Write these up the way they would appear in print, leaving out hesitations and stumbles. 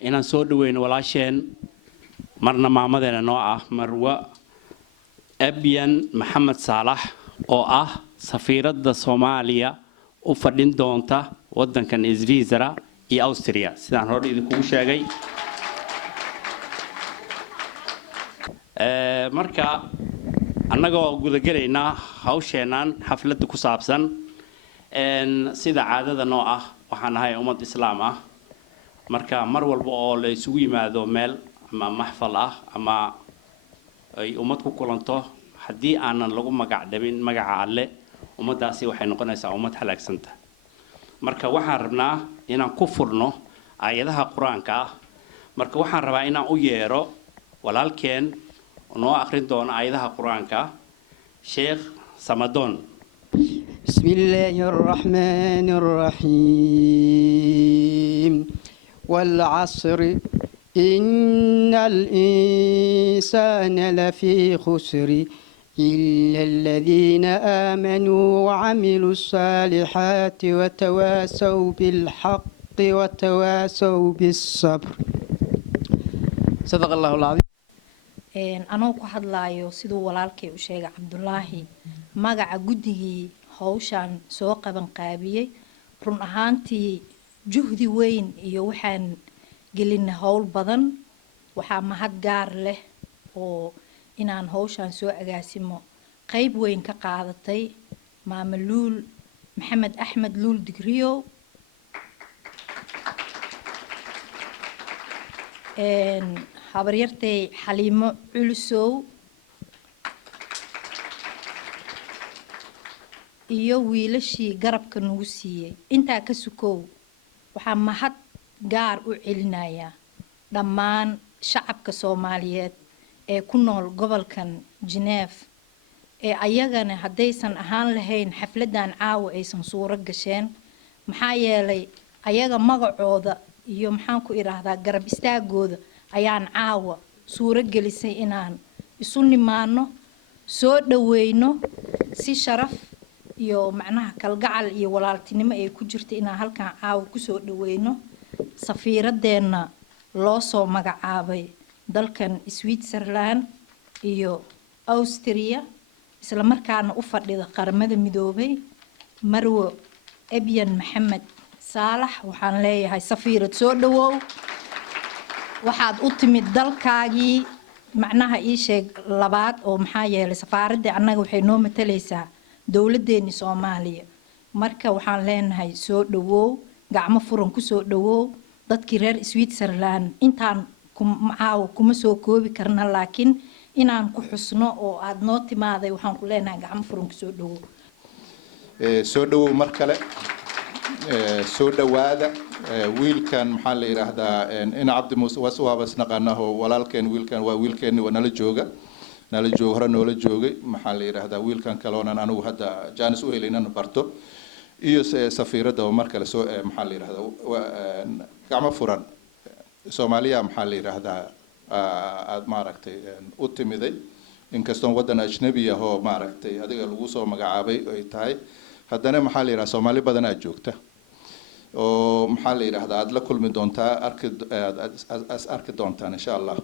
inaan soo dhaweeyno walaasheen marna maamadeena noo ah Marwa Abyan Maxamed Saalax oo ah safiiradda Soomaaliya u fadhin doonta wadankan Switzerland iyo Austria sidaan hore idinku sheegay marka annagoo gudagaleynaa hawsheenan xafladda ku saabsan sida caadada noo ah waxaan ahay ummad islaam ah marka mar walba oo la isugu yimaado meel ama maxfal ah ama ay ummad ku kulanto hadii aanan lagu magac dhabin magaca Alle ummadaasi waxay noqonaysaa ummad halaagsanta marka waxaan rabnaa inaan ku furno aayadaha quraanka ah marka waxaan rabaa inaan u yeero walaalkeen noo akhrin doono aayadaha quraanka Sheikh Samadon بسم الله الرحمن الرحيم والعصر إن الإنسان لفي خسر إلا الذين آمنوا وعملوا الصالحات وتواسوا بالحق وتواسوا بالصبر صدق الله العظيم. أنا كحد لايو سيدو ولالكي وشيخ عبد الله مجا جدي هوشان سوق بنقابيه رن أهانتي جهدي وين يوحن قلنا هول بدن وحا مهد جار له وإن عن هوشان سوق جاسمه قيب وين كقاعدتي مع ملول محمد أحمد لول دقريو habaryartay Xaliimo Culusow iyo wiilashii garabka nagu siiyay inta ka sukow waxa mahad gaar u celinaya dhammaan shacabka Soomaaliyeed ee ku nool gobolkan Geneva ee ayagana hadaysan ahaan lahayn xafladan caawa aysan suuro gasheen maxaa yeelay ayaga magacooda iyo maxaan ku iraahdaa garab istaagooda ayaan caawa suuro gelisay inaan isu nimaano soo dhaweyno si sharaf iyo macnaha kalgacal iyo walaaltinimo ay ku jirto inaan halkan caawa ku soo dhaweyno safiiradeena loo soo magacaabay dalkan Switzerland iyo Austria isla markaana u fadhida qaramada midoobay Marwo Abyan Maxamed Saalax waxaan leeyahay safiirad soo dhawow waxaad u timid dalkaagii macnaha ii sheeg labaad oo maxaa yeelay safaaradda annaga waxay noo matalaysaa dowladdeeni Soomaaliya marka waxaan leenahay soo dhawow gacmo furan ku soo dhawow dadkii reer Switzerland intaan kuma soo koobi karna laakiin inaan ku xusno oo aad noo timaaday waxaan ku leenahay gacmo furan ku soo dhawow soo dhawow mar kale soo dhawaada wiilkan maxaa la yiraahdaa in Cabdi Muuse waswaabas naqanaho walaalkeen wiilkan waa wiilkeen nala jooga hore noola joogay maxaa la yiraahdaa wiilkan kaloonan anigu hadda jaanis u helaynan barto iyo safiirada oo mar kale soo maxaa la yiraahdaa gacmo furan Soomaaliya maxaa la yiraahdaa aad maaragtay u timiday inkastoo wadan ajnabi ah oo maaragtay adiga lagu soo magacaabay ay tahay haddana maxaa la yiraahdaa Soomaali badan aad joogta oo maxaa la yiraahdaa aad la kulmi doontaa arki doontaan insha Allah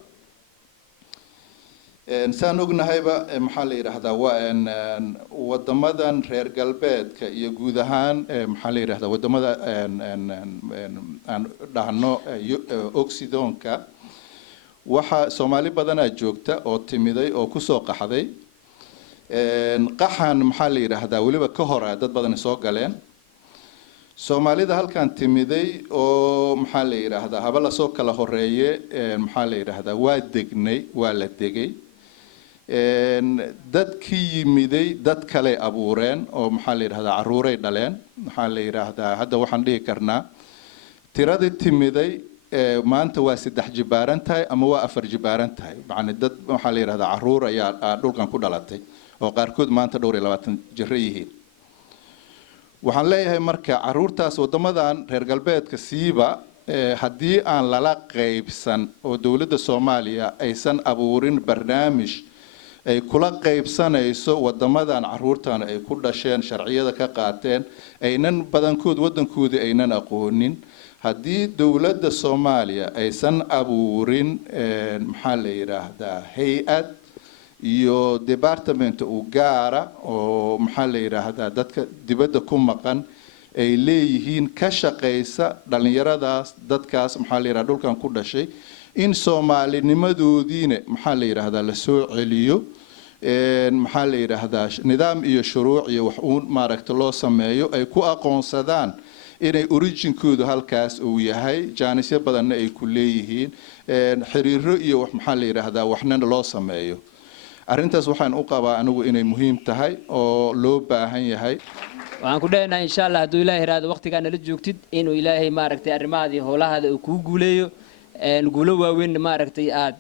saan ognahayba maxaa la yiraahdaa waa wadamadan reer galbeedka iyo guud ahaan maxaa la yiraahdaa wadamada aan dhahno Occidentka waxa Soomaali badan aad joogta oo timiday oo ku soo qaxday qaxan maxaa la yiraahdaa waliba ka hor dad badan soo galeen Soomaalida halkan timiday oo maxaa la yiraahdaa haba la soo kala horeeye maxaa la yiraahdaa waa degnay waa la degay dadkii yimiday dad kale abuureen oo maxaa la yiraahdaa caruuray dhaleen maxaa la yiraahdaa hadda waxaan dhihi karnaa tiradii timiday maanta waa 3 jibaaran tahay ama waa 4 jibaaran tahay macna dad waxaa la yiraahdaa caruur ayaa dhulkan ku dhalatay oo qaarkood maanta dhowr iyo 20 jir yihiin waxaan leeyahay marka caruurtaas wadamadan reer galbeedka siiba haddii aan lala qaybsan oo dawladda Soomaaliya aysan abuurin barnaamij ay kula qaybsanayso wadamadan caruurtan ay ku dhasheen sharciyada ka qaateen aynan badankood wadankoodii aynan aqoonin haddii dawladda Soomaaliya aysan abuurin maxaa la yiraahdaa hay'ad iyo department u gaara oo maxaa la yiraahdaa dadka dibadda ku maqan ay leeyihiin ka shaqeysa dhalinyaradaas dadkaas maxaa la yiraahdaa dhulkan ku dhashay in Soomaalinimadoodiina maxaa la yiraahdaa la soo celiyo maxaa la yiraahdaa nidaam iyo shuruuc iyo wax uu maaragtay loo sameeyo ay ku aqoonsadaan inay originkoodu halkaas uu yahay jaanisyo badanna ay ku leeyihiin xiriiro iyo wax maxaa la yiraahdaa waxna loo sameeyo arrintaas waxaan u qabaa anigu inay muhiim tahay oo loo baahan yahay waxaan ku dhahayna insha Allah haduu Ilaahay raado waqtiga nala joogtid inuu Ilaahay maaragtay arrimahaadii howlahaada uu ku guuleeyo guulo waaweyn maaragtay aad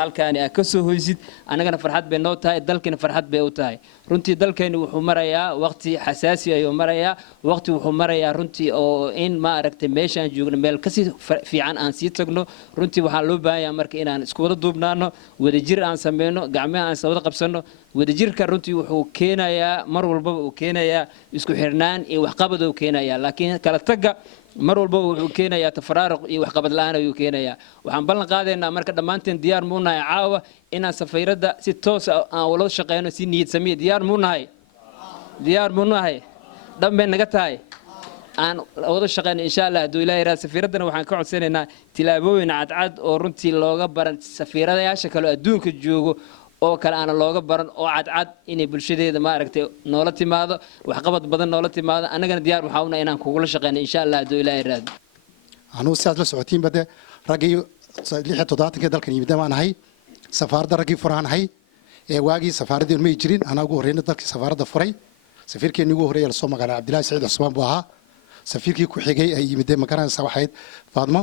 halkaan ka soo hoysid anagana farxad bay noo tahay dalkina farxad bay u tahay runtii dalkeenu wuxuu marayaa waqti xasaasi ah oo marayaa waqti wuxuu marayaa runtii oo in maaragtay meeshaan joogno meel ka sii fiican aan sii tagno runtii waxaa loo baahan yahay marka inaan isku wada duubnaano wadajir aan sameeyno gacmaha aan wada qabsano wadajirka runtii wuxuu keenayaa mar walba uu keenayaa isku xirnaan iyo wax qabad uu keenayaa laakiin kala taga mar walba wuxuu keenayaa tafaraaruq iyo wax qabad la'aan ayuu keenayaa waxaan ballan qaadaynaa marka dhamaanteen diyaar mu nahay caawa inaan safiirada si toos ah aan wada shaqeyno si niyad samee diyaar mu nahay dhanbe naga tahay aan wada shaqeyno insha Allah haduu Ilaahay raad safiiradana waxaan ka codsanaynaa tilaabooyin cadcad oo runtii looga baran safiiradayaasha kale adduunka joogo oo kale aan looga baran oo cadcad inay bulshadeeda maaragtay noola timaado wax qabad badan noola timaado anagana diyaar waxaa una inaan kugula shaqeyno insha Allah haduu Ilaahay raad anu sidaad la socotiin bade ragii 76 dalkan yimid baan ahay safaaradda ragii furaanahay waagii safaaradii ma jirin ana ugu horeeyay dalkii safaaradda furay safiirkeeni ugu horeeyay soo magaala Cabdilaahi Saciid Cusmaan buu ahaa safiirkii ku xigay ay yimid magaranaysa waxayd Faadmo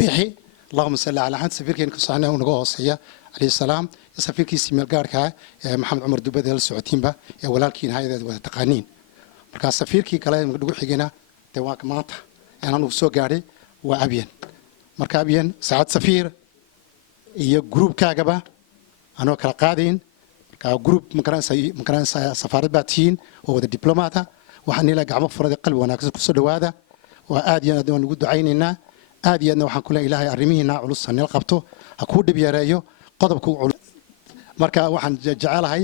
bixi Allahumma salli ala Muhammad safiirkeeni ka saxnaa unaga hooseeya alayhi salaam safiirkiisii meel gaarka Maxamed Cumar Dubade la socotiinba walaalkiin hay'adaha wada taqaaniin marka safiirkii kale ugu xigayna waa maanta aan uu soo gaaray waa Abiyan marka Abiyan Saad Safiir iyo groupkaagaba anoo kala qaadeen marka group magaranaysa safaarad baatiin oo wada diblomaata waxaan ila gacmo furan qalbi wanaagsan ku soo dhawaada waa aad iyo aad waan ugu ducaynaynaa aad iyo aadna waxaan ku leeyahay Ilaahay arrimihiina culus sanil qabto ha ku dhib yareeyo qodobka marka waxaan jecelahay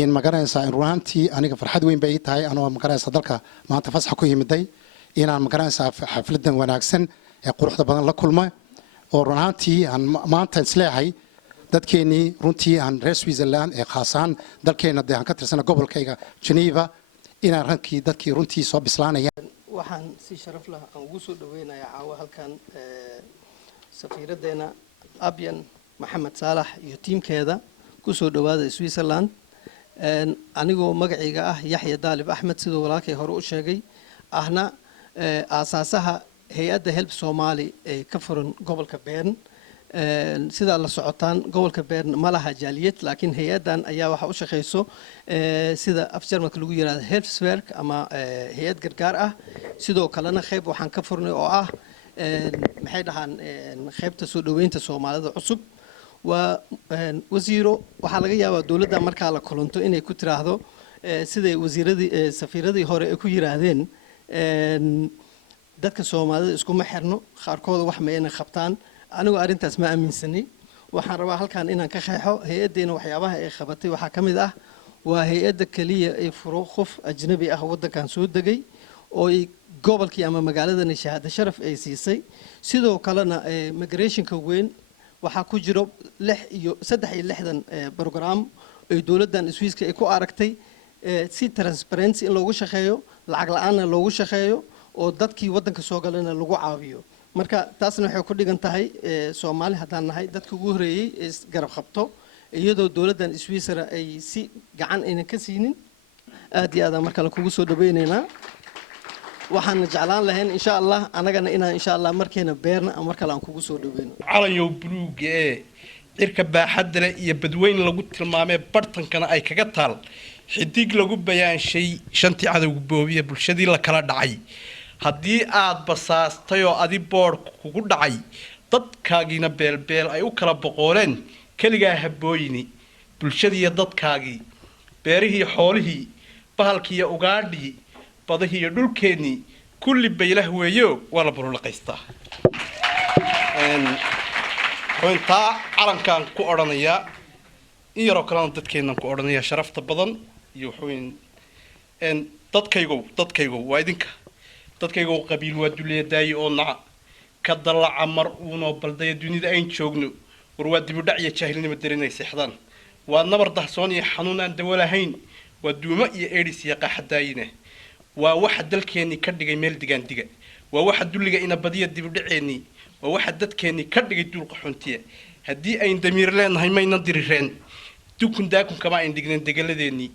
in magaranaysa in ruantii aniga farxad weyn bay tahay anoo magaranaysa dalka maanta fasax ku yimiday inaan magaranaysa xafladan wanaagsan ee quruxda badan la kulmo oo ruantii aan maanta isleeyahay dadkeennii runtii aan reer Switzerland ee khaasaan dalkeena dee aan ka tirsana gobolkayga Geneva inaan rankii dadkii runtii soo bislaanaya waxaan si sharaf leh aan ugu soo dhaweynayaa caawa halkan safiiradeena Abyan Maxamed Saalax iyo tiimkeeda ku soo dhawaada Switzerland anigoo magacayga ah Yaxya Daalib Axmed sidoo walaalkay hore u sheegay ahna aasaasaha hay'adda Help Somali ee ka furan gobolka Bern sida la socotaan gobolka Bern ma laha jaaliyad laakiin hay'adan ayaa waxa u shaqeyso sida afjarmadka lagu yiraahdo Helpswerk ama hay'ad gargaar ah sidoo kalena qayb waxaan ka furnay oo ah maxay dhahaan qaybta soo dhaweynta Soomaalida cusub waa wasiiro waxa laga yaabaa dawladda marka la kulanto inay ku tiraahdo sida wasiiradii safiiradii hore ay ku yiraahdeen dadka Soomaalida isku ma xirno qaarkood wax ma inay qabtaan anigu arintaas ma aaminsanay waxaan rabaa halkan inaan ka qeexo hay'adeena waxyaabaha ay qabatay waxa kamid ah waa hay'adda kaliya ee furo qof ajnabi ah wadankan soo degay oo gobolkii ama magaaladana shahaado sharaf ay siisay sidoo kalena migrationka weyn waxa ku jiro 63 program ay dawladdan Swiss-ka ay ku aragtay si transparency in loogu shaqeeyo lacag la'aanna loogu shaqeeyo oo dadkii wadanka soo galayna lagu caawiyo marka taasna waxay ku dhigan tahay Soomaali hadaan nahay dadka ugu horeeyay ee garab qabto iyadoo dawladdan Swiss-ra ay si gacan ayna ka siinin aad iyo aad marka la kugu soo dhaweyneynaa waxaan jeclaan lahayn insha Allah anagana inaan insha Allah markeena beerna ama marka aan kugu soo dhaweyno calanyo buluug ee irka baaxadda iyo badweyn lagu tilmaamay bartankana ay kaga taal xidig lagu bayaanshay shantii cadawga boobiye bulshadii la kala dhacay haddii aad basaastay oo adi board kugu dhacay dadkaagiina beelbeel ay u kala boqoleen kaligaa habooyini bulshadii iyo dadkaagii beerihii xoolihii bahalkii ugaadhii badahii iyo dhulkeennii kulli baylah weeyo waa la burulaqaystaa runtaa calankaan ku odhanayaa in yaroo kalena dadkeennan ku odhanayaa sharafta badan iyo waxweyn dadkaygo waa idinka dadkaygo qabiil waa duleedaayi oo naca ka dalaca mar uunoo baldaya dunida ayn joogno war waa dibudhac iyo jaahilnimo darinay seexdaan waa nabar dahsoon iyo xanuun aan dawo lahayn waa duumo iyo eedhis iyo qaaxadaayina waa waxa dalkeennii ka dhigay meel digaandiga waa waxa dulliga ina badiya dibudhaceennii waa waxa dadkeennii ka dhigay duulqa xuntiya haddii ayn damiir leenahay maynan dirireen dukun daakun kama ayn dhigneen degalladeennii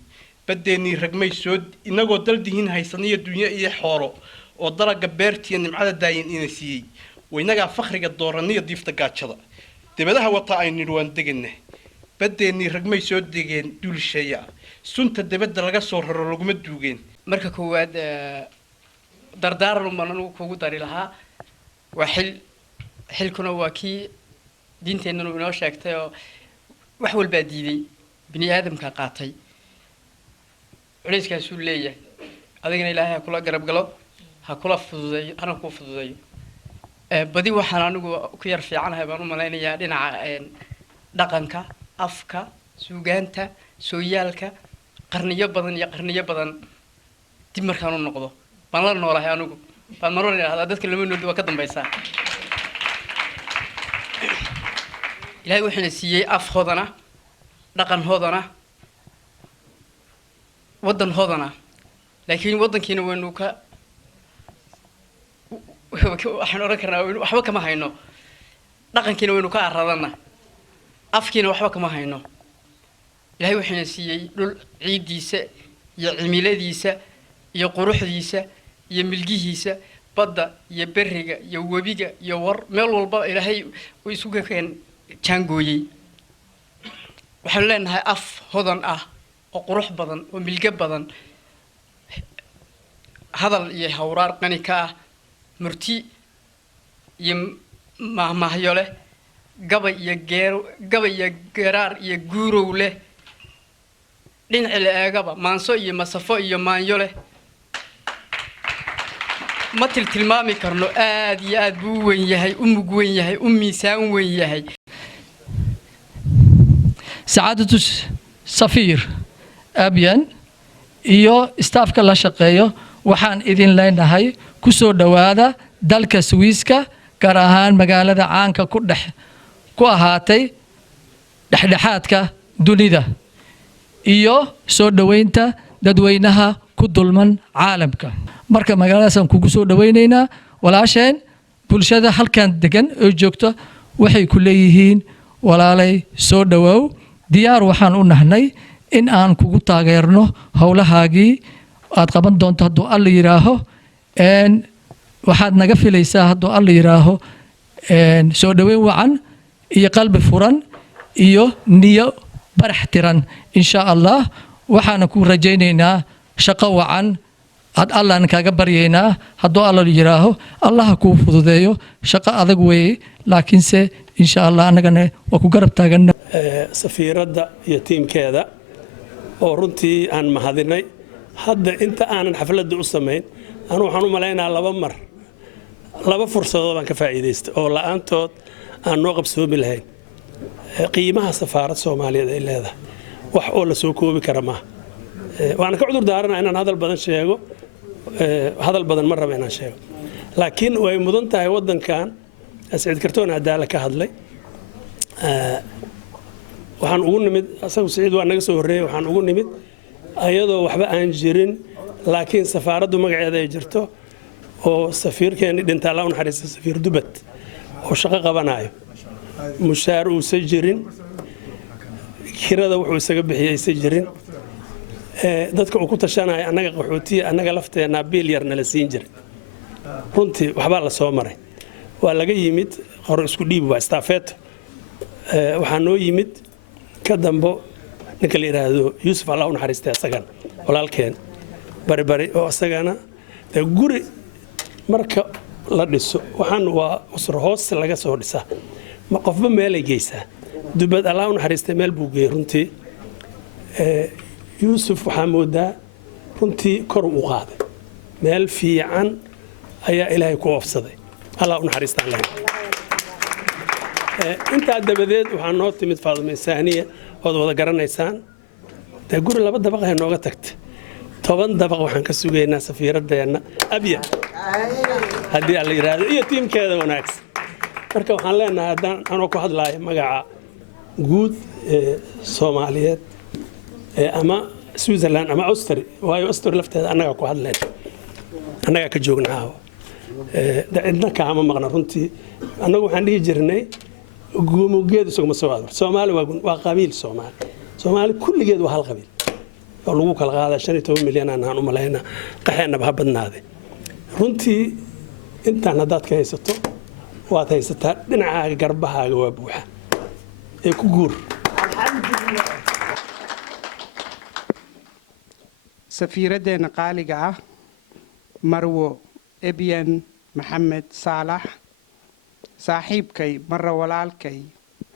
badeennii ragmay soo inagoo daldihiin haysaniyo dunyo iyo xoolo oo dalaga beertiya nimcada daayin ina siiyey waynagaa fakhriga dooraniyo diifta gaajada dibadaha wata aynu nidhi waan degana badeennii ragmay soo degeen duulisheeya sunta dibadda laga soo raro laguma duugeen marka koowaad dardaaran umaan anugu kugu dari lahaa waa xilkuna waa kii diinteennanu inoo sheegtay oo wax walbaa diiday bini aadamka qaatay culayskaasuu leeyahay adigana ilaahay ha kula garab galo ha kula fududeeyo hana kuu fududeeyo badi waxaan anigu ku yar fiicanahay baan u malaynayaa dhinaca dhaqanka afka suugaanta sooyaalka qarniyo badan dib markaan u noqdo baan la noolahay anigu baan maroon idhaahdaa dadka lama nooldi waa ka dambaysaa ilaahay wuxuuna siiyey af hodana dhaqan hodana waddan hodana laakiin waddankiina waynu ka waxaan oran karnaa waxba kama hayno dhaqankiina waynu ka aradana afkiina waxba kama hayno ilaahay wuxuuna siiyey dhul ciidiisa iyo cimiladiisa iyo quruxdiisa iyo milgihiisa badda iyo beriga iyo webiga iyo war meel walba ilaahay uu isugu keen jaangooyey waxaan leenahay af hodan ah oo qurux badan oo milga badan hadal iyo hawraar qani ka ah murti iyo mahmahyo leh gabay iyo geeraar iyo guurow leh dhinaci la eegaba maanso iyo masafo iyo maanyo leh ma tilmaami karno aad iyo aad buu weyn yahay u mug weyn yahay u miisaan weyn yahay سعادة سفير أبيان iyo staafka la shaqeeyo waxaan idin leenahay ku soo dhawaada dalka Swiss-ka gaar ahaan magaalada caanka ku ahaatay dhexdhexaadka dunida iyo soo dhoweynta dadweynaha ku dulman caalamka marka magaaladaasaan kugu soo dhoweynaynaa walaasheen bulshada halkan degan oo joogto waxay ku leeyihiin walaalay soo dhowow diyaar waxaan u nahnay in aan kugu taageerno howlahaagii aad qaban doonto hadduu alla yidhaaho waxaad naga filaysaa hadduu alla yidhaaho soo dhoweyn wacan iyo qalbi furan iyo niyo barax tiran insha allah waxaana ku rajaynaynaa shaqo wacan had allaan kaaga baryaynaa hadduu alla yidhaaho allaha kuu fududeeyo shaqo adag weeye laakiinse insha allah annagana waa ku garab taagana safiiradda iyo tiimkeeda oo runtii aan mahadinay hadda inta aanan xafladda u samayn anu waxaan u malaynaa laba fursadood aan ka faa'iidaystay oo la'aantood aan noo qabsoomi lahayn qiimaha safaarad soomaaliyeed ay leedahay wax oo la soo koobi kara maaha waana ka cudur daaranaa inaan hadal badan sheego hadal badan ma raba inaan sheego laakiin way mudan tahay waddankan Saciid Kartoon Cadaala ka hadlay waxaan ugu nimid asagu Saciid waa naga soo horeeyay waxaan ugu nimid ayadoo waxba aan jirin laakiin safaaraddu magaceeda ay jirto oo safiirkeeni dhinta Allah u naxariisto safiir Dubad oo shaqo qabanayo mushaar uusan jirin kirada wuxuu isaga bixiyay jirin dadka uu ku tashanay annaga qaxootiga annaga lafteena biil yar nala siin jiray runtii waxba la soo maray waa laga yimid hor isku dhiib waa staafeet waxaa noo yimid ka dambo ninka la yiraahdo Yuusuf Allah u naxariistay asagan walaalkeen bari oo asagana guri marka la dhiso waxaan waa usr hoos laga soo dhisaa ma qofba meel ay geysaa Dubad Allah u naxariistay meel buu geeyay runtii Yuusuf waxaa moodaa runtii kor u qaaday meel fiican ayaa ilaahay ku oofsaday Allah u naxariistaan lahayn inta dabadeed waxaa noo timid Faadimo Saaniya oo wada garanaysaan guri laba dabaq ay nooga tagtay 10 dabaq waxaan ka sugaynaa safiiradeena abya haddii alla yiraahdo iyo tiimkeeda wanaagsan marka waxaan leenahay haddaan anoo ku hadlaayo magaca guud Soomaaliyeed ama Switzerland ama Austria waayo Austria lafteeda annaga ku hadlayna annaga ka joognaa cidna kaama maqna runtii annagu waxaan dhihi jirnay guumugeed isaguma soo aado Soomaali waa qabiil Soomaali kulligeed waa hal qabiil oo lagu kala qaaday 15 milyan aan u malaynaa qaxeena ba badnaaday runtii intaan hadaad ka haysato waad haysataa dhinacaaga garbahaaga waa buuxa ee ku guur safiiradeena qaaliga ah marwo Ebian Maxamed Saalax saaxiibkay marra walaalkay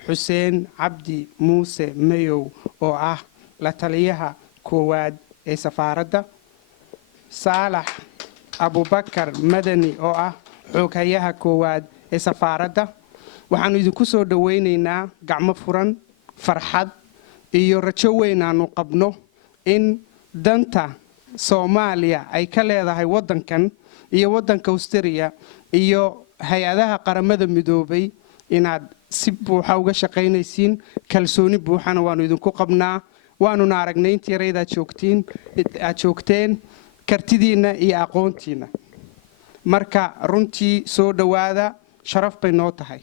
Xuseen Cabdi Muuse Mayow oo ah la taliyaha koowaad ee safaaradda Saalax Abubakar Madani oo ah xoghayaha koowaad ee safaaradda waxaanu idinku soo dhaweynaynaa gacmo furan farxad iyo rajo weyn aanu qabno in danta Soomaaliya ay ka leedahay waddankan iyo waddanka Austria iyo hay'adaha qaramada midoobay inaad si buuxa uga shaqaynaysiin kalsooni buuxana waanu idinku qabnaa waanu aragnay intii reeyda joogteen kartidiina iyo aqoontiina marka runtii soo dhawaada sharaf bay noo tahay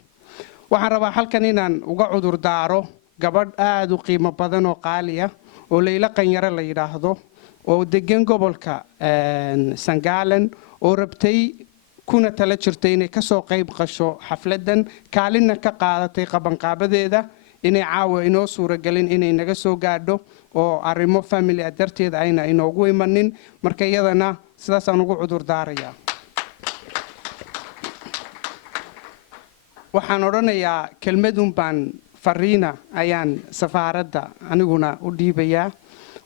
waxaan rabaa halkan inaan uga cudur daaro gabadh aad u qiimo badan oo qaali ah oo Leyla Qanyare la yiraahdo oo degan gobolka Sangaalan oo rabtay kuna tala jirtay inay ka soo qayb qasho xafladan kaalina ka qaadatay qabanqaabadeeda inay caawa inoo suuragelin inay naga soo gaadho oo arrimo family adarteeda ayna inoogu imanin marka iyadana sidaas aan ugu cudur daarayaa waxaan oranayaa kelmadun baan fariina ayaan safaaradda aniguna u dhiibayaa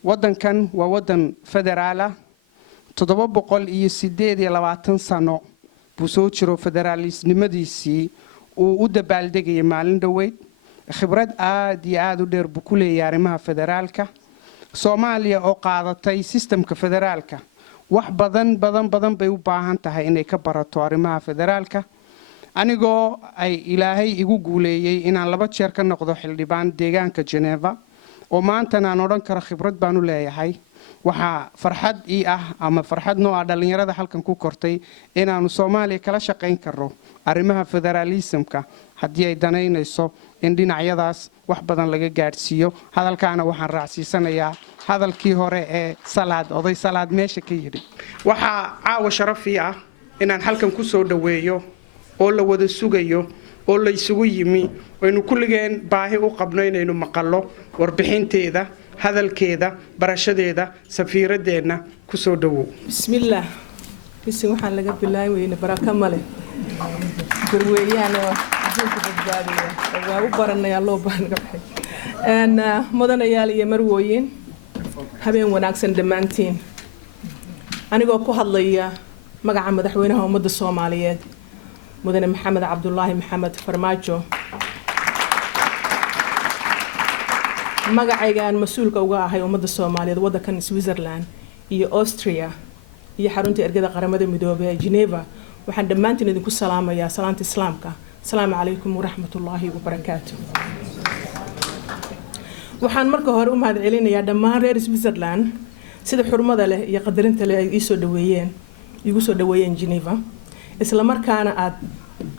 waddankan waa waddan federaal ah 728 sano buu soo jiro federaalisnimadiisii uu u dabaaldegayay maalin dhaweyd khibrad aad iyo aad u dheer buu ku leeyahay arrimaha federaalka Soomaaliya oo qaadatay systemka federaalka wax badan bay u baahan tahay inay ka barato arrimaha federaalka anigoo ay ilaahay igu guuleeyey inaan 2 jeer ka noqdo xildhibaan deegaanka Geneva oo maantana aan odhan karo khibrad baan u leeyahay waxaa farxad ii ah ama farxad noo ah dhalinyarada halkan ku kortay inaanu Soomaaliya kala shaqayn karno arrimaha federalismka haddii ay danaynayso in dhinacyadaas wax badan laga gaarsiiyo hadalkaana waxaan raacsiisanayaa hadalkii hore ee oday Salaad meesha ka yiri waxaa caawa sharaf ii ah inaan halkan ku soo dhaweeyo oo la wada sugayo oo la isugu yimi aynu kulligeen baahi u qabno inaynu maqallo warbixinteeda hadalkeeda barashadeeda safiiradeena ku soo dhawow bismillaah waxaan laga bilaabay baraka male gurweeyaan oo adduunka badbaadiya waa u baranayaa loo baahan gaxay mudanayaal iyo marwooyin habeen wanaagsan dhammaantiin anigoo ku hadlaya magaca madaxweynaha ummadda Soomaaliyeed mudane maxamed cabdullaahi maxamed farmaajo magacaygaan mas'uulka uga ahay ummadda Soomaaliyeed waddankan Switzerland iyo Austria iyo xarunta ergada qaramada midoobay ee Geneva waxaan dhammaantiin idinku salaamayaa salaanta islaamka assalaamu calaykum waraxmatullaahi wabarakaatuh waxaan marka hore u mahadcelinayaa dhammaan reer Switzerland sida xurmada leh iyo qadarinta leh ay igu soo dhaweeyeen Geneva isla markaana aad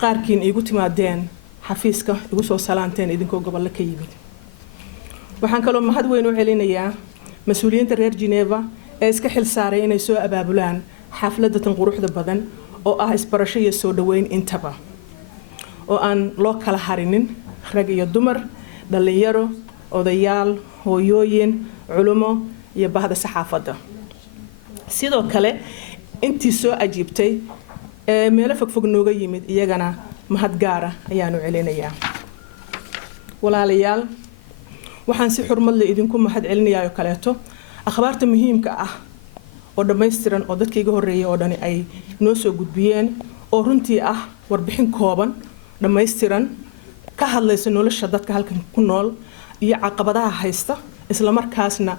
qaarkiin igu timaadeen xafiiska igu soo salaanteen idinkoo gobol ka yimid waxaan kaloo mahad weyn u celinayaa mas'uuliyiinta reer Geneva ee iska xil saaray inay soo abaabulaan xafladda tan quruxda badan oo ah isbarasho iyo soo dhaweyn intaba oo aan loo kala harinin rag iyo dumar dhalinyaro odayaal hooyooyin culimo iyo bahda saxaafadda sidoo kale intii soo ajiibtay meelo fogfog nooga yimid iyagana mahad gaar ah ayaanu celinayaa walaalayaal waxaan si xurmad leh idinku mahad celinayaa oo kaleeto akhbaarta muhiimka ah oo dhammaystiran oo dadka iga horeeyay oo dhani ay noo soo gudbiyeen oo runtii ah warbixin kooban dhammaystiran ka hadlaysa nolosha dadka halkan ku nool iyo caqabadaha haysta isla markaasna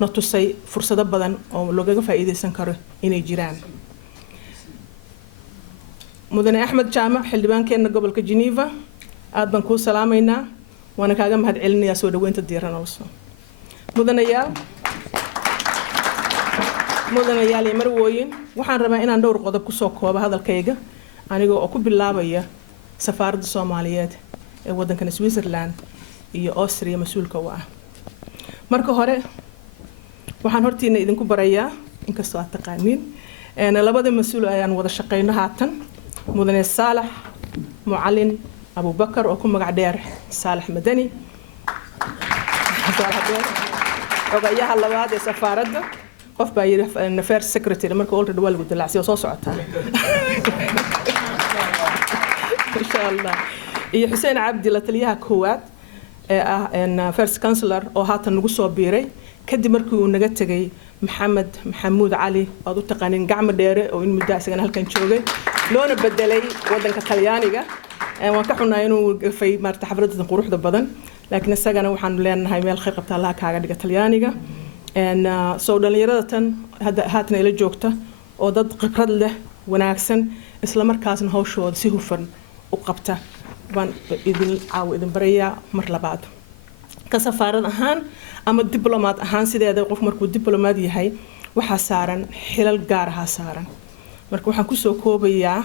na tusay fursado badan oo looga faa'iideysan karo inay jiraan mudane axmed jaamac xildhibaankeenna gobolka Geneva aad baan kuu salaamaynaa waana kaaga mahad celinayaa soo dhaweynta diiran also mudanayaal iyo marwooyin waxaan rabaa inaan dhowr qodob ku soo koobo hadalkayga anigoo oo ku bilaabaya safaaradda Soomaaliyeed ee waddankan Switzerland iyo Austria mas'uulka u ah marka hore waxaan hortiina idinku barayaa inkastoo aad taqaaniin labada mas'uul ayaan wada shaqeyno haatan mudane Saalax Mucallin Abu Bakar oo ku magac dheer Saalax Madani ogayaha labaad ee safaaradda qof baa yiri first secretary marka already waa lagu dalaacsiyo soo socotaa insha Allah iyo Xuseen Cabdi la taliyaha koowaad ee ah first counselor oo haatan nagu soo biiray kadib markii uu naga tagay maxamed maxamuud cali oo u taqaanin gacmo dheere oo in muddo asagana halkan joogay loona bedelay waddanka Talyaaniga waan ka xunahay inuu gafay maarta xafladda quruxda badan laakiin isagana waxaan leenahay meel khayr qabta Allah kaaga dhiga Talyaaniga soo dhalinyarada tan haatan ila joogta oo dad khibrad leh wanaagsan isla markaasna hawshooda si hufan u qabta baan idin barayaa mar labaad ka safaarad ahaan ama diblomaad ahaan sideeda qof markuu diblomaad yahay waxa saaran xilal gaar ah saaran marka waxaan ku soo koobayaa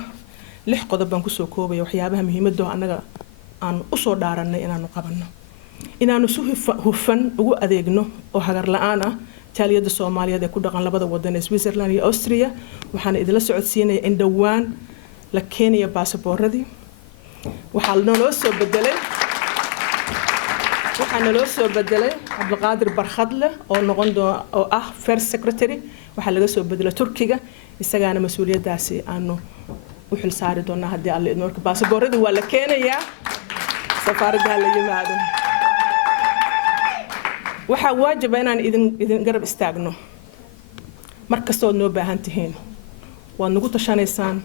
6 qodob baan ku soo koobaya waxyaabaha muhiimadda anaga aan u soo dhaaranay inaanu qabanno inaanu si hufan ugu adeegno oo hagar la'aan ah taaliyada Soomaaliyeed ee ku dhaqan labada wadan ee Switzerland iyo Austria waxaan idin la socodsiinayaa in dhawaan la keenayo baasaboorradii waxaa naloo soo bedelay Cabdiqaadir Barkhadle oo noqon doona oo ah first secretary waxaa laga soo bedelay Turkiga isagana mas'uuliyadaasi aanu u xil saari doonaa haddii alle idin marka baasaboorradii waa la keenayaa safaaradda la yimaado waxaa waajib inaan idin garab istaagno markasta oo noo baahan tihiin waad nagu tashanaysaan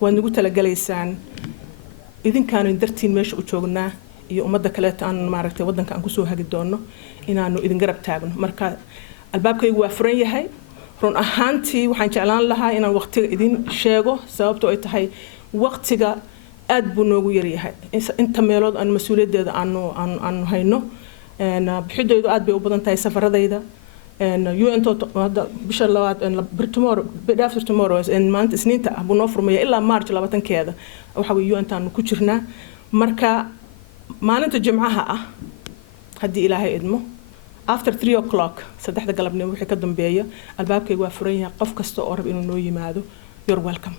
waad nagu talagalaysaan idinkaanu dartiin meesha u joognaa iyo ummadda kale aan maaragtay waddanka aan ku soo hagi doono inaanu idin garab taagno marka albaabkaygu waa furan yahay run ahaantii waxaan jeclaan lahaa inaan waqtiga idin sheego sababtoo ay tahay waqtiga aad buu noogu yaryahay inta meelood aan mas-uuliyaddeeda aanu hayno bixidaydu aad bay u badan tahay safaradayda UN hadda bisha labaad after tomorrow maanta isniinta buu noo furmaya ilaa March 20keeda waxa weeye UN taanu ku jirnaa marka maalinta jimcaha ah haddii ilaahay idmo after 3 o'clock saddexda galabnimo wixii ka dambeeya albaabkaygu waa furan yahay qof kasta oo rab inuu noo yimaado you're welcome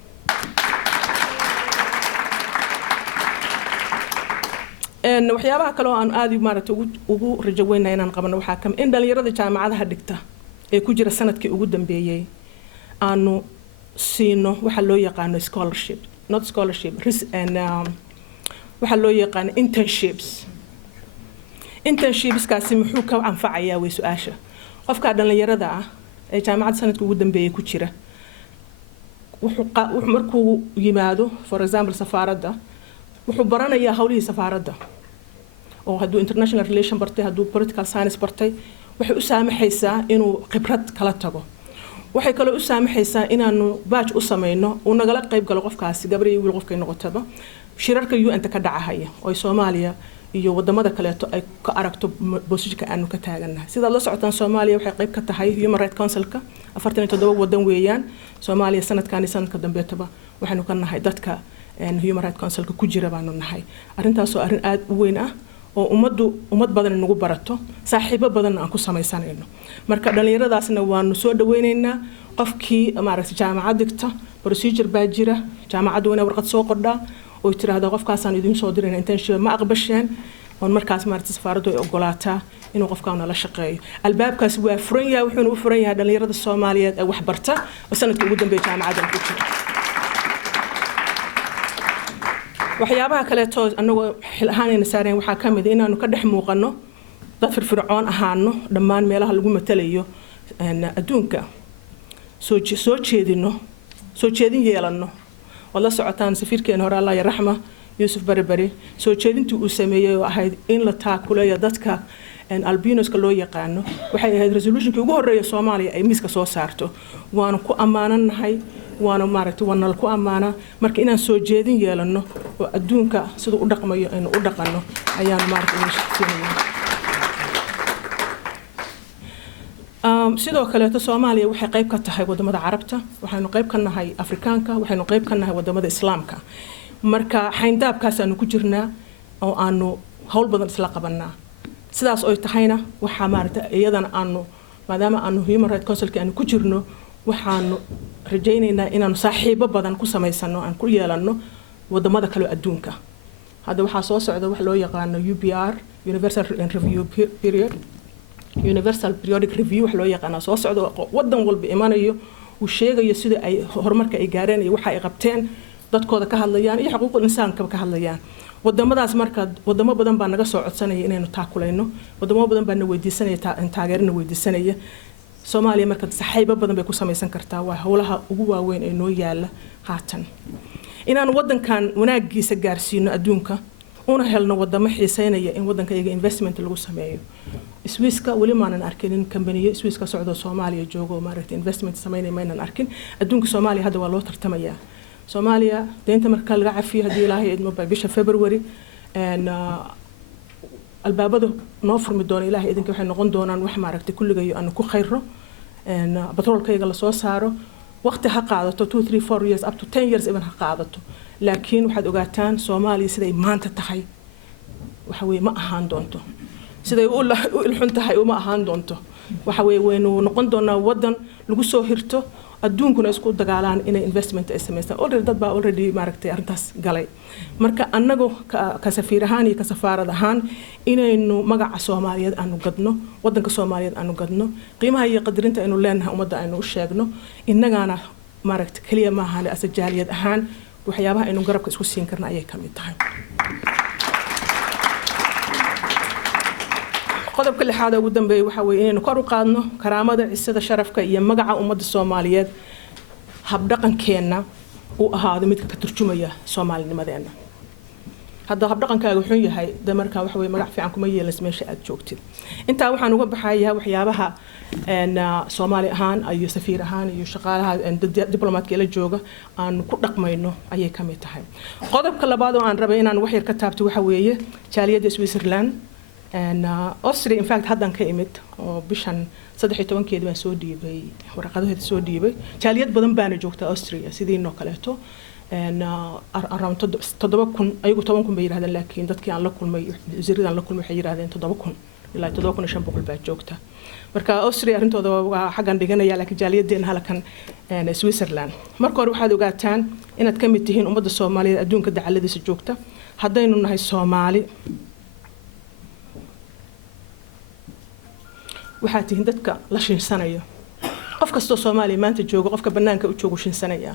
waxyaabaha kale oo aan aad maaragtay ugu rajo weynaa inaan qabano waxaa ka mid in dhalinyarada jaamacadaha dhigta ee ku jira sanadkii ugu dambeeyay aanu siino waxa loo yaqaano scholarship not scholarship waxa loo yaqaano internshipskaasi muxuu ka anfacayaa way su-aasha qofka dhalinyarada ah ee jaamacadda sanadkii ugu dambeeyay ku jira wuxuu markuu yimaado for example safaaradda wuxuu baranayaa hawlihii safaaradda oo hadduu international relation bartay hadduu political science bartay waxay u saamaxaysaa inuu khibrad kala tago waxay kaloo u saamaxaysaa inaanu badge u sameeyno uu nagala qayb galo qofkaasi gabar iyo wiil qofkay noqotaba shirarka UN-ta ka dhacaya oo Soomaaliya iyo wadamada kale ay ka aragto boosijka aanu ka taaganahay sida la socotaan Soomaaliya waxay qayb ka tahay Human Rights Council-ka 47 wadan weeyaan Soomaaliya sanadka dambeetaba waxaanu ka nahay dadka Human Rights Council-ka ku jira baanu nahay arintaas oo arin aad u weyn ah oo ummad badan nagu barato saaxiibo badan aan ku samaysanayno marka dhalinyaradaasna waanu soo dhaweynaynaa qofkii maaragtay jaamacad dhigta procedure baa jira jaamacaddu inay warqad soo qordhaa oo tiraahdo qofkaasaan idin soo dirayna internship ma aqbasheen oo markaas maaragtay safaaraddu ay ogolaataa inuu qofkaana la shaqeeyo albaabkaas waa furan yahay wuxuuna u furan yahay dhalinyarada Soomaaliyeed ee wax barta oo sanadkii ugu dambeeyay jaamacadda ku jira waxyaabaha kale oo anagoo xil ahaan saareen waxaa ka mid ah inaanu ka dhex muuqano dad firfircoon ahaano dhammaan meelaha lagu matalayo adduunka soo jeedin yeelano wala socotaan safiirkeen hore Allah ya raxma Yusuf Barbari soo jeedintii uu sameeyay oo ahayd in la taakuleeyo dadka albinos ka loo yaqaano waxay ahayd resolution-kii ugu horeeyay Soomaaliya ay miiska soo saarto waana ku amaananahay waana maaragtay wana ku amaana marka inaan soo jeedin yeelano oo adduunka sida u dhaqmayo aynu u dhaqano ayaan maaragtay shaqsiinayna sidoo kale Soomaaliya waxay qayb ka tahay wadamada Carabta waxaanu qayb ka nahay Afrikaanka waxaanu qayb ka nahay wadamada Islaamka marka xayndaabkaas aanu ku jirnaa oo aanu hawl badan isla qabanaa sidaas oo tahayna waxa maaragtay iyadana aanu maadaama aanu Human Rights Council-ka aanu ku jirno waxaanu rajaynaynaa inaanu saaxiibo badan ku samaysano aan ku yeelano wadamada kale adduunka hadda waxa soo socda wax loo yaqaano UPR Universal Periodic Review wax loo yaqaano soo socda wadan walba imanayo uu sheegayo sida ay horumarka ay gaareen iyo waxa ay qabteen dadkooda ka hadlayaan iyo xuquuqda insaanka ka hadlayaan wadamadaas marka wadamo badan baa naga soo codsanaya inaynu taakulayno wadamo badan baa na weydiisanaya taageerina weydiisanaya Soomaaliya marka saaxiibo badan bay ku samaysan kartaa waa hawlaha ugu waaweyn ee noo yaala haatan inaan wadankan wanaagiisa gaarsiino adduunka una helno wadamo xiiseynaya in wadankayaga investment lagu sameeyo Swiss-ka wali maanan arkin company Swiss-ka socdo Soomaaliya joogo maaragtay investment sameynay maanan arkin adduunka Soomaaliya hadda waa loo tartamaya Soomaaliya deynta marka laga cafiyo hadii Ilaahay idmo bisha February albaabada noo furmi doona Ilaahay idinka waxay noqon doonaan wax maaragtay kulligayo aan ku khayro batroolkayga la soo saaro waqti ha qaadato 2 3 4 years up to 10 years even ha qaadato laakiin waxaad ogaataan Soomaaliya siday maanta tahay waxa weey ma ahaan doonto siday u ilxun tahay uma ahaan doonto waxa weey waynu noqon doonaa wadan lagu soo hirto adduunkuna isku dagaalaan inay investment ay sameeyaan already maaragtay arintaas galay marka annagu ka safiir ahaan iyo ka safaarad ahaan inaynu magaca Soomaaliyeed aanu gadno wadanka Soomaaliyeed aanu gadno qiimaha iyo qadarinta aynu leenahay ummadda aynu u sheegno innagana maaragtay kaliya ma ahaan asajaaliyad ahaan waxyaabaha aynu garabka isku siin karna ayay kamid tahay qodobka lixaad ugu dambeeyay waxa weeye inaynu kor u qaadno karaamada cisada sharafka iyo magaca ummadda Soomaaliyeed hab dhaqankeena uu ahaado mid ka turjumaya Soomaalinimadeena hadda habdhaqankaaga xun yahay de markaa waxa weye magac fiican kuma yeelas meesha aad joogtid intaa waxaan uga baxayaa waxyaabaha Soomaali ahaan iyo safiir ahaan iyo shaqaalaha diblomaadka la jooga aan ku dhaqmayno ayay ka mid tahay qodobka labaad oo aan rabay inaan wax yar ka taabto waxa weeye jaaliyadda Switzerland Austria in fact haddan ka imid oo bishan 13keed baan soo dhiibay warqadaheeda soo dhiibay jaaliyad badan baana joogta Austria sidiinoo kaleeto around 7,000 ayagu 10,000 bay yiraahdeen laakiin dadkii aan la kulmay wasiiradan la kulmay waxay yiraahdeen 7,000 ilaa 7,500 baa joogta marka Austria arintooda waa xagan dhiganaya laakiin jaaliyadeena halkan Switzerland marka hore waxaad ogaataan inaad ka mid tihiin ummadda Soomaaliyeed adduunka dacaladiisa joogta haddaynu nahay Soomaali waxaad tihiin dadka la shinsanayo qof kastoo Soomaali maanta jooga qofka banaanka u joogo shinsanaya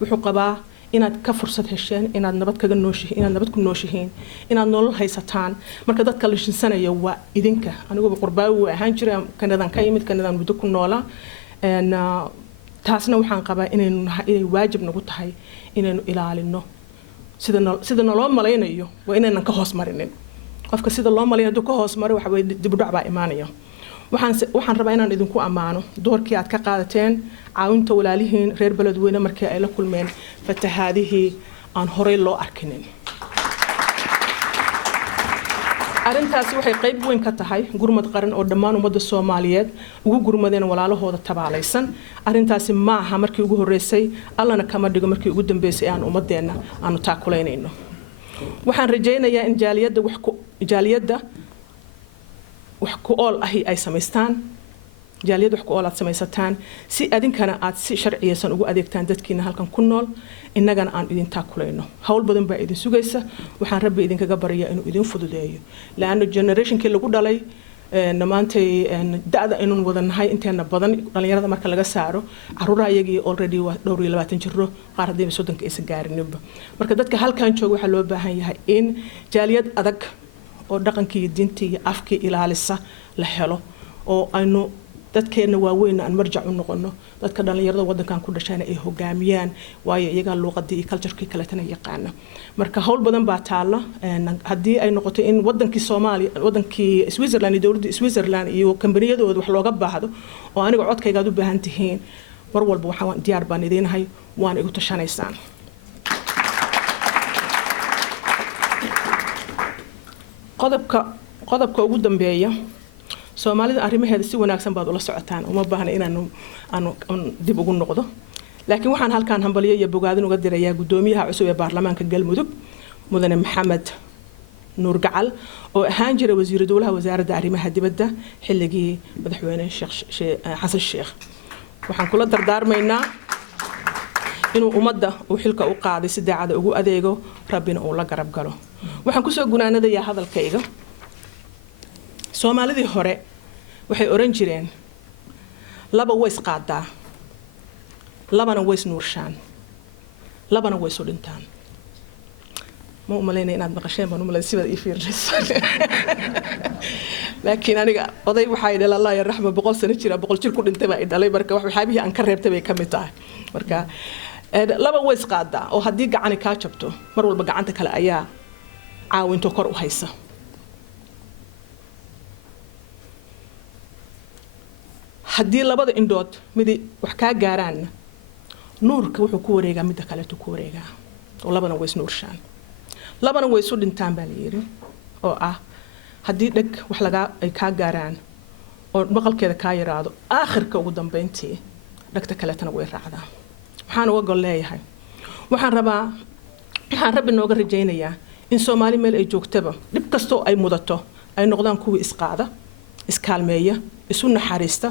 wuxuu qabaa inaad ka fursad hesheen inaad nabad kaga nooshihiin inaad nabad ku nooshihiin inaad nolol haysataan marka dadka la shinsanayo waa idinka aniguba qurbaawi ahaan jiray Kanadan ka yimid Kanadan muddo ku noolaa taasna waxaan qabaa inay waajib nagu tahay inaynu ilaalino sida loo malaynayo waa inaynan ka hoos marinin qofka sida loo malayo hadduu ka hoos maro waxa way dib u dhac baa imaanaya waxaan rabaa inaan idinku amaano doorkii aad ka qaadateen caawinta walaalihiin reer beledweyne markii ay la kulmeen fatahaadihii aan horey loo arkinin arintaasi waxay qayb weyn ka tahay gurmad qaran oo dhammaan ummadda Soomaaliyeed ugu gurmadeen walaalahooda tabaalaysan arintaasi ma aha markii ugu horeysay allana kama dhigo markii ugu dambeysay aan ummadeena aanu taakuleynayno waxaan rajaynayaa in jaaliyadda wax ku ool ahi ay samaystaan jaaliyad wax ku ool aad samaysataan si adinkana aad si sharciyeysan ugu adeegtaan dadkiina halkan ku nool innagana aan idin taakulayno hawl badan baa idin sugaysa waxaan rabbi idinkaga baryaa inuu idin fududeeyo laana generationkii lagu dhalay maantay da'da inuu wadanahay inteena badan dhalinyarada marka laga saaro caruuraha iyagii already waa dhowr iyo 20 jiro qaar hadii 30 aysan gaarinba marka dadka halkan jooga waxa loo baahan yahay in jaaliyad adag oo dhaqankii diintii iyo afkii ilaalisa la helo oo aynu dadkeena waaweyn aan marjac u noqono dadka dhalinyarada wadankan ku dhashayna ay hogaamiyaan waayo iyaga luqadii iyo culture-kii kale tan yaqaana marka hawl badan baa taala hadii ay noqoto in wadankii Soomaaliya wadankii Switzerland iyo dawladda Switzerland iyo kambaniyadooda wax looga baahdo oo aniga codkayga aad u baahan tihiin mar walba waxaan diyaar baan idinahay waan igu tashanaysaan qodobka ugu dambeeya Soomaalida arrimaheeda si wanaagsan baad ula socotaan uma baahna inaanu dib ugu noqdo laakiin waxaan halkaan hambaliyo iyo bogaadin uga dirayaa gudoomiyaha cusub ee baarlamaanka Galmudug mudane Maxamed Nuur Gacal oo ahaan jiray wasiir dowlaha wasaaradda arrimaha dibadda xilligii madaxweyne Xasan Sheekh waxaan kula dardaarmaynaa inuu ummadda uu xilka u qaaday si daacad ugu adeego rabbina uu la garab galo waxaan ku soo gunaanadayaa hadalkayga Soomaalidii hore waxay oran jireen laba way isqaadaa labana way isnuurshaan labana way soo dhintaan ma u maleynay inaad maqasheen baan u maleeyay sida ii fiirnayso laakiin aniga oday waxay dhalay Allah ya raxmo 100 sano jira 100 jir ku dhintay baa dhalay marka wax waxaabihii aan ka reebtay bay kamid tahay marka laba way isqaadaa oo hadii gacan ka jabto mar walba gacanta kale ayaa caawinto kor u haysa hadii labada indhood mid wax ka gaaraan nuurka wuxuu ku wareegaa mid kale ku wareegaa oo labana way isnuurshaan labana way soo dhintaan baa leeyahay oo ah hadii dhag wax laga ay ka gaaraan oo maqalkeeda ka yiraahdo aakhirka ugu dambeyntii dhagta kale tan way raacdaa waxaan uga gol leeyahay waxaan rabbi nooga rajaynayaa in Soomaali meel ay joogtaba dib kasto ay mudato ay noqdaan kuwii isqaada iskaalmeeya isu naxariista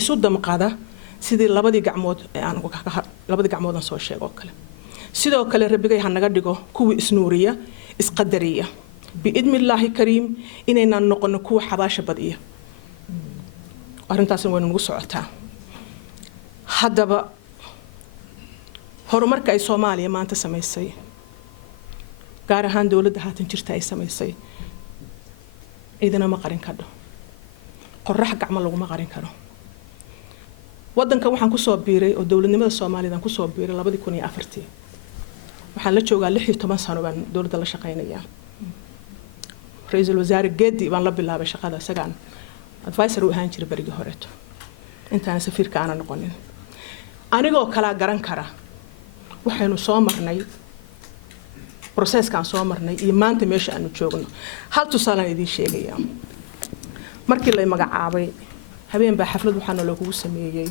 isu damqada sidii labadii gacmood aan soo sheego kale sidoo kale rabbigay ha naga dhigo kuwii isnuuriya isqadariya biidmillaahi kariim inayna noqono kuwa xabaasha badiya arintaas way nagu socotaa haddaba horumarka ay Soomaaliya maanta sameysay gaar ahaan dawladda haatan jirta ay sameysay idina ma qarin karo qorrax gacmo lagu ma qarin karo wadanka waxaan ku soo biiray oo dawladnimada Soomaaliya ku soo biiray 2004 waxaan la joogaa 16 sano baan dawladda la shaqeynayaa ra-iisul wasaare geedi baan la bilaabay shaqada isagaan advisor u ahaan jiray berigii horeeto intaan safiirka aana noqonin anigoo kala garan kara waxaynu soo marnay processkaan soo marnay iyo maanta meesha aanu joogno hal tusaalaan idiin sheegayaa markii la magacaabay habeen baa xaflad waxaana loogu sameeyey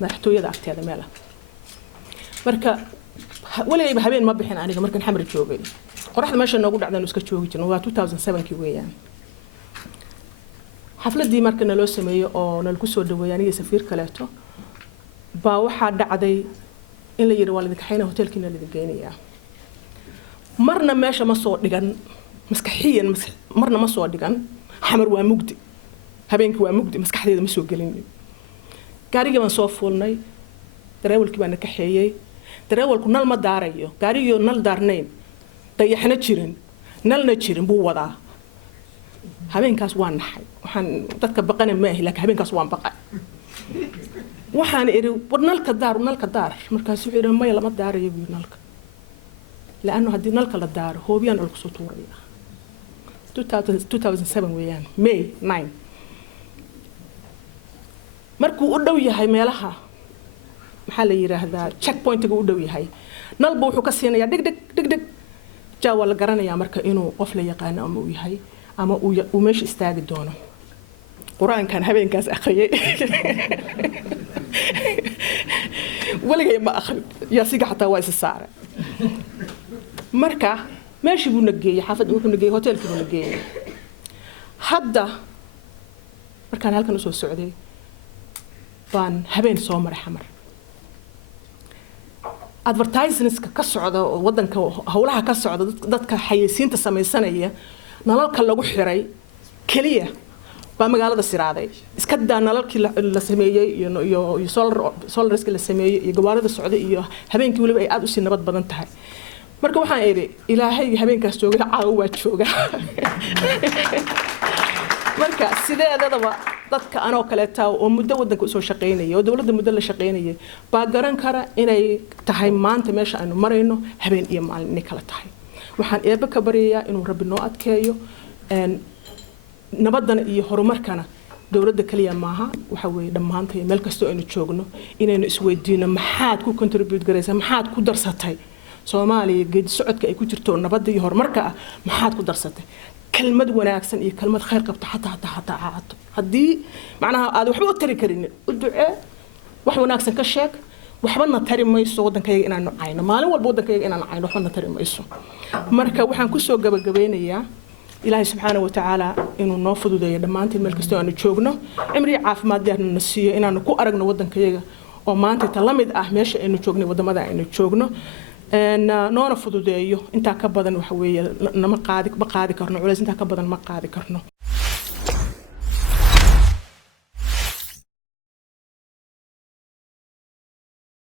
madaxtooyada agteeda meela marka walayba habeen ma bixin aniga markaan xamar joogay qoraxda meesha noogu dhacdaan iska joogi jirnay waa 2007kii weeyaan xafladii markii naloo sameeyay oo nalku soo dhaweeyay aniga safiir kaleeto baa waxaa dhacday in la yiri waa la kaxayna hotelkiina la geenayaa marna meesha ma soo dhigan maskaxiyan marna ma soo dhigan xamar waa mugdi habeenkii waa mugdi maskaxdeeda ma soo gelin gaariga baan soo fuulnay dareewalkii baan ka xeeyay dareewalku nal ma daarayo gaariyo nal daarnayn dayaxna jirin nalna jirin buu wadaa habeenkaas waan naxay waxaan dadka baqana ma ahi laakiin habeenkaas waan baqay waxaan iri war nalka daar markaas wuxuu yiri ma lama daarayo buu nalka laano hadii nalka la daaro hoobiyaan lagu soo tuuraya 2007 weeyaan May 9 markuu u dhow yahay meelaha maxaa la yiraahdaa checkpoint-ga u dhow yahay nalba wuxuu ka siinayaa dig jaa wala garanayaa marka inuu qof la yaqaan ama uu yahay ama uu meesha istaagi doono quraankan habeenkaas akhriyay waligay ma akhri yaa siga xataa waa is saaray marka meeshii buu nageeyay xaafad wuxuu nageeyay hotelkii buu nageeyay hadda markaan halkan u soo socday baan habeen soo maray xamar advertisements ka socda wadanka hawlaha ka socda dadka xayeysiinta samaysanaya nalalka lagu xiray kaliya baa magaalada siraaday iska daa nalalkii la sameeyay iyo solarska la sameeyay iyo gawaarida socda iyo habeenkii waliba ay aad u sii nabad badan tahay marka waxaan iri ilaahay habeenkaas joogay caawa waa jooga marka sideedaba dadka anoo kale taa oo muddo wadanka soo shaqeynaya oo dawladda muddo la shaqeynaya baa garan kara inay tahay maanta meesha aynu marayno habeen iyo maalin kala tahay waxaan eeba ka bariyaa inuu rabbi noo adkeeyo nabadana iyo horumarkana dawladda kaliya maaha waxa weeye dhamaantay meel kasto aynu joogno inaynu isweydiino maxaad ku contribute garaysaa maxaad ku darsatay Soomaaliya geedi socodka ay ku jirto nabadda iyo horumarka maxaad ku darsatay كلمة وناكسن إيه كلمة خير قبت حتى عاطو هدي معناها هذا وحبو تري كرين الدعاء وحبو ناكسن كشاك وحبنا تري ما يسوى ودن كي إنا نعينه ماله والبودن كي إنا نعينه وحبنا تري ما يسوى مركا وحن كسو جبيني يا إلهي سبحانه وتعالى إنه نافذ ده لما أنت الملك استوى نشوفنا عمري عاف ما ده النسية إنا نكو أرجنا ودن كي وما أنت تلمد أهميش إنه شوفنا ودن ما ده إنه شوفنا نور فضوديو انت كبدن waxa weeye nama qaadi karno culays inta ka badan ma qaadi karno